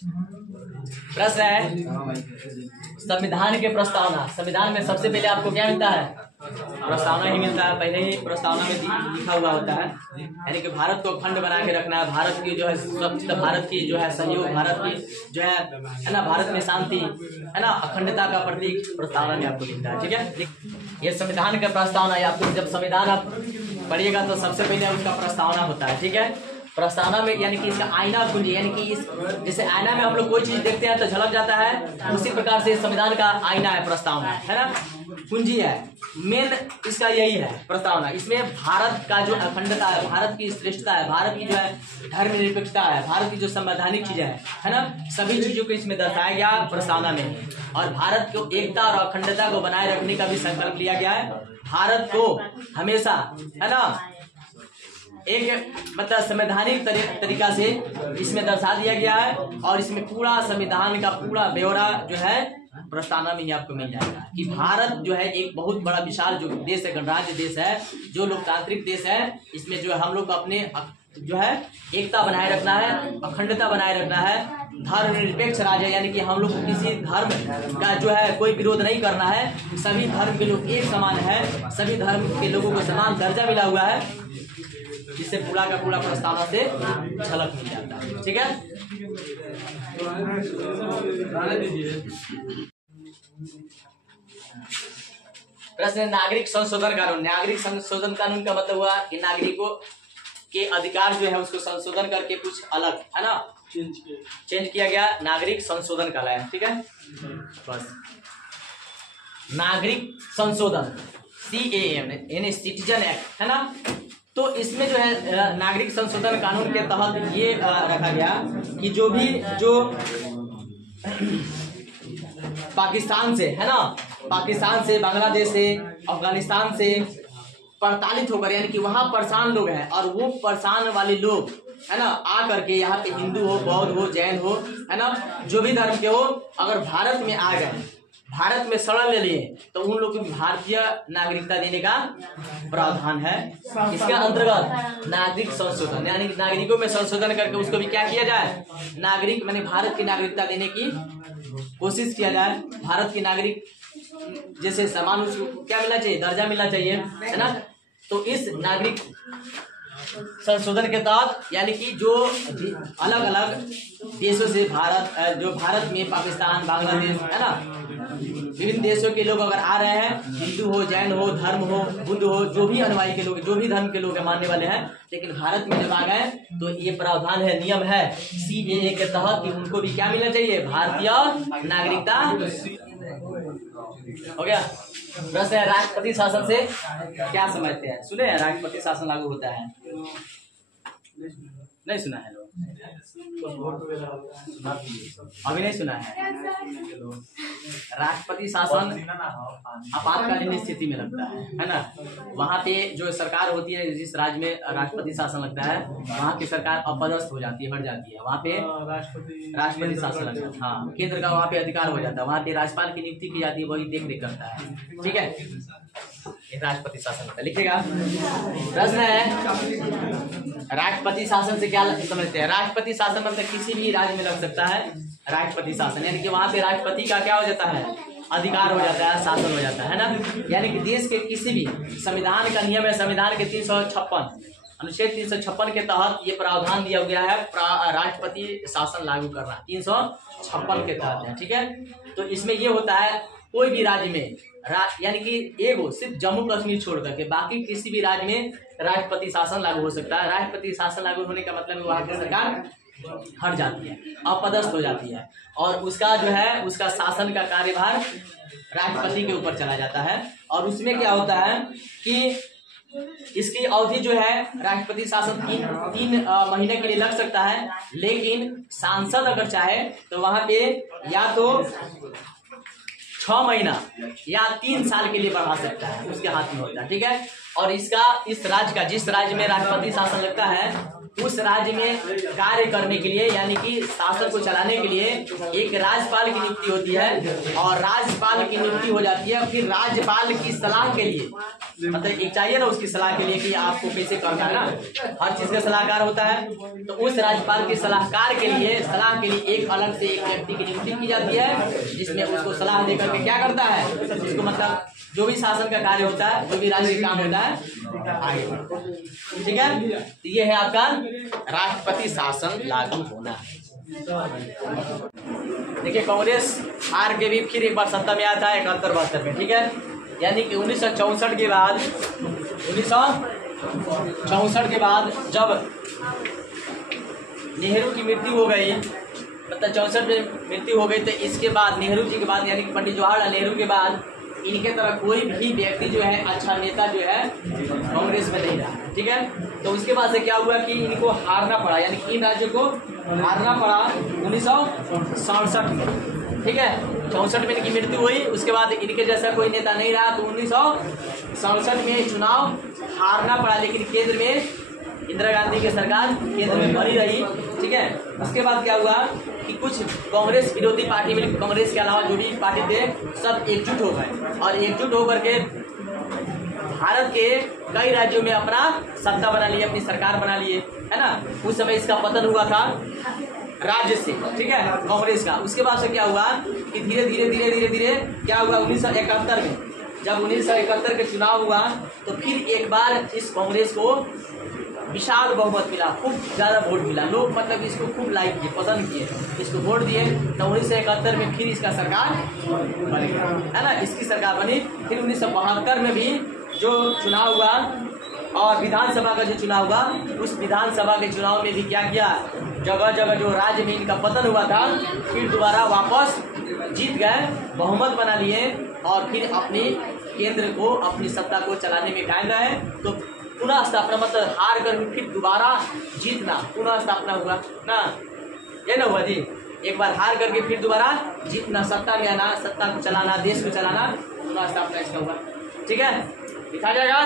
प्रश्न है संविधान के प्रस्तावना। संविधान में सबसे पहले आपको क्या मिलता है? प्रस्तावना ही मिलता है। पहले ही प्रस्तावना में लिखा हुआ होता है, यानी कि भारत को अखंड बना के रखना है, भारत की जो है स्वच्छता, भारत की जो है सहयोग, भारत की जो है ना, भारत में शांति है ना, अखंडता का प्रतीक प्रस्तावना में आपको मिलता है। ठीक है, ये संविधान का प्रस्तावना है। आपको जब संविधान आप पढ़िएगा तो सबसे पहले उसका प्रस्तावना होता है। ठीक है, प्रस्तावना में यानी कि इसका आईना कुंजी, यानी कि इस जैसे आईना में हम लोग कोई चीज देखते हैं तो झलक जाता है, उसी प्रकार से संविधान का आईना है प्रस्तावना, है ना, कुंजी है। मेन इसका यही है प्रस्तावना। इसमें भारत का जो अखंडता है, भारत की श्रेष्ठता है, भारत की जो है धर्मनिरपेक्षता है, भारत की जो संवैधानिक चीजें है ना, सभी चीजों को इसमें दर्शाया गया प्रस्तावना में। और भारत को एकता और अखंडता को बनाए रखने का भी संकल्प लिया गया है। भारत को हमेशा है ना एक मतलब संवैधानिक तरीका से इसमें दर्शा दिया गया है। और इसमें पूरा संविधान का पूरा ब्यौरा जो है प्रस्तावना में ही आपको मिल जाएगा कि भारत जो है एक बहुत बड़ा विशाल जो देश है, गणराज्य देश है, जो लोकतांत्रिक देश है। इसमें जो है हम लोग को अपने जो है एकता बनाए रखना है, अखंडता बनाए रखना है, धर्मनिरपेक्ष राज्य, यानी कि हम लोग को किसी धर्म का जो है कोई विरोध नहीं करना है। सभी धर्म के लोग एक समान है, सभी धर्म के लोगों को समान दर्जा मिला हुआ है, जिससे पूरा का पूरा प्रस्तावना से झलक मिल जाता है। ठीक है, प्रश्न नागरिक संशोधन कानून। नागरिक संशोधन कानून का मतलब हुआ कि नागरिकों के अधिकार जो है उसको संशोधन करके कुछ अलग है ना चेंज किया गया, नागरिक संशोधन कहलाया। ठीक है, बस नागरिक संशोधन CAM यानी सिटीजन एक्ट है ना। तो इसमें जो है नागरिक संशोधन कानून के तहत ये रखा गया कि जो पाकिस्तान से है ना, पाकिस्तान से, बांग्लादेश से, अफगानिस्तान से प्रताड़ित होकर, यानी कि वहां परेशान लोग हैं और वो परेशान वाले लोग है ना आ करके यहाँ पे हिंदू हो, बौद्ध हो, जैन हो, है ना, जो भी धर्म के हो, अगर भारत में आ गए, भारत में शरण ले लिए, तो उन लोग को भारतीय नागरिकता देने का प्रावधान है। इसके अंतर्गत नागरिक संशोधन, यानी नागरिकों में संशोधन करके उसको भी क्या किया जाए, नागरिक माने भारत की नागरिकता देने की कोशिश किया जाए। भारत की नागरिक जैसे समान उसको क्या मिलना चाहिए, दर्जा मिलना चाहिए, है ना। तो इस नागरिक संशोधन के तहत यानी कि जो अलग अलग देशों से जो भारत में पाकिस्तान, बांग्लादेश है ना, विभिन्न देशों के लोग अगर आ रहे हैं, हिंदू हो, जैन हो, धर्म हो, बुद्ध हो, जो भी अनुयायी के लोग, जो भी धर्म के लोग मानने वाले हैं, लेकिन भारत में जब आ गए तो ये प्रावधान है, नियम है CAA के तहत कि उनको भी क्या मिलना चाहिए, भारतीय नागरिकता। हो गया। प्रश्न है राष्ट्रपति शासन से क्या समझते हैं? सुने हैं राष्ट्रपति शासन लागू होता है? नहीं सुना है लोग? अभी नहीं सुना है। राष्ट्रपति शासन आपातकालीन स्थिति में लगता है ना। वहाँ पे जो सरकार होती है, जिस राज्य में राष्ट्रपति शासन लगता है, वहाँ की सरकार अपदस्थ हो जाती है, हट जाती है। वहाँ पे राष्ट्रपति शासन लगता है, हाँ, केंद्र का वहाँ पे अधिकार हो जाता है। वहाँ पे राज्यपाल की नियुक्ति की जाती है, वही देख रेख करता है। ठीक है, ये राष्ट्रपति शासन होता है। लिखिएगा। प्रश्न है राष्ट्रपति शासन से क्या समझते हैं? राष्ट्रपति शासन मतलब किसी भी राज्य में लग सकता है राष्ट्रपति शासन, यानी कि वहां पे राष्ट्रपति का क्या हो जाता है, अधिकार हो जाता है, शासन हो जाता है ना। यानी कि देश के किसी भी, संविधान का नियम है, संविधान के 356 अनुच्छेद 356 के तहत ये प्रावधान दिया गया है राष्ट्रपति शासन लागू करना, 356 के तहत है। ठीक है, तो इसमें ये होता है कोई भी राज्य में यानी कि एगो सिर्फ जम्मू कश्मीर छोड़ करके बाकी किसी भी राज्य में राष्ट्रपति शासन लागू हो सकता है। राष्ट्रपति शासन लागू होने का मतलब वहाँ की सरकार हट जाती है, अपदस्थ हो जाती है, और उसका जो है उसका शासन का कार्यभार राष्ट्रपति के ऊपर चला जाता है। और उसमें क्या होता है कि इसकी अवधि जो है राष्ट्रपति शासन तीन महीने के लिए लग सकता है, लेकिन सांसद अगर चाहे तो वहां पे या तो 6 महीना या 3 साल के लिए बढ़ा सकता है, उसके हाथ में होता है। ठीक है, और इसका इस राज्य का, जिस राज्य में राष्ट्रपति शासन लगता है उस राज्य में कार्य करने के लिए यानी कि शासन को चलाने के लिए एक राज्यपाल की नियुक्ति होती है और राज्यपाल की नियुक्ति हो जाती है। फिर राज्यपाल की सलाह के लिए, मतलब एक चाहिए ना उसकी सलाह के लिए कि आपको कैसे करना है ना, हर चीज का सलाहकार होता है। तो उस राज्यपाल के सलाहकार के लिए, सलाह के लिए एक अलग से एक व्यक्ति की नियुक्ति की जाती है जिसमें उसको सलाह देकर के क्या करता है, उसको मतलब जो भी शासन का कार्य होता है, जो भी राज्य का काम होता है आगे बढ़ता है। ठीक है, तो ये है आपका राष्ट्रपति शासन लागू होना। देखिए कांग्रेस हार के भी फिर एक बार सत्ता में आता है 71-72 में। ठीक है, यानी कि 1964 के बाद, 1964 के बाद जब नेहरू की मृत्यु हो गई, मतलब 64 में मृत्यु हो गई, तो इसके बाद नेहरू जी के बाद यानी कि पंडित जवाहरलाल नेहरू के बाद इनके तरह कोई भी व्यक्ति जो है अच्छा नेता जो है कांग्रेस में नहीं रहा। ठीक है, तो उसके बाद से क्या हुआ कि इनको हारना पड़ा, यानी कि इन राज्यों को हारना पड़ा 1967 में। ठीक है, 64 में इनकी मृत्यु हुई, उसके बाद इनके जैसा कोई नेता नहीं रहा, तो 1967 में चुनाव हारना पड़ा। लेकिन केंद्र में इंदिरा गांधी की सरकार केंद्र में बनी रही। ठीक है, उसके बाद क्या हुआ कि कुछ कांग्रेस विरोधी पार्टी में, कांग्रेस के अलावा जो भी पार्टी थे सब एकजुट हो गए और एकजुट होकर के भारत के कई राज्यों में अपना सत्ता बना लिए, अपनी सरकार बना लिए, है ना। उस समय इसका पतन हुआ था राज्य से। ठीक है, कांग्रेस का। उसके बाद से क्या हुआ कि धीरे धीरे धीरे धीरे धीरे क्या हुआ 1971 में, जब 1971 के चुनाव हुआ तो फिर एक बार इस कांग्रेस को विशाल बहुमत मिला, खूब ज्यादा वोट मिला, लोग मतलब इसको खूब लाइक किए, पसंद किए, इसको वोट दिए। तो 1971 में फिर इसका सरकार बनी, है ना, इसकी सरकार बनी। फिर 1972 में भी जो चुनाव हुआ और विधानसभा का जो चुनाव हुआ, उस विधानसभा के चुनाव में भी क्या किया, जगह जगह जो राज्य में इनका पतन हुआ था फिर दोबारा वापस जीत गए, बहुमत बना लिए और फिर अपने केंद्र को, अपनी सत्ता को चलाने में कायम रहे। तो पुनः स्थापना, मतलब हार कर फिर दोबारा जीतना, पुनः स्थापना हुआ ना, ये ना हुआ जी। एक बार हार करके फिर दोबारा जीतना, सत्ता में आना, सत्ता को चलाना, देश को चलाना, पुनः स्थापना इसका हुआ। ठीक है, दिखा जाएगा।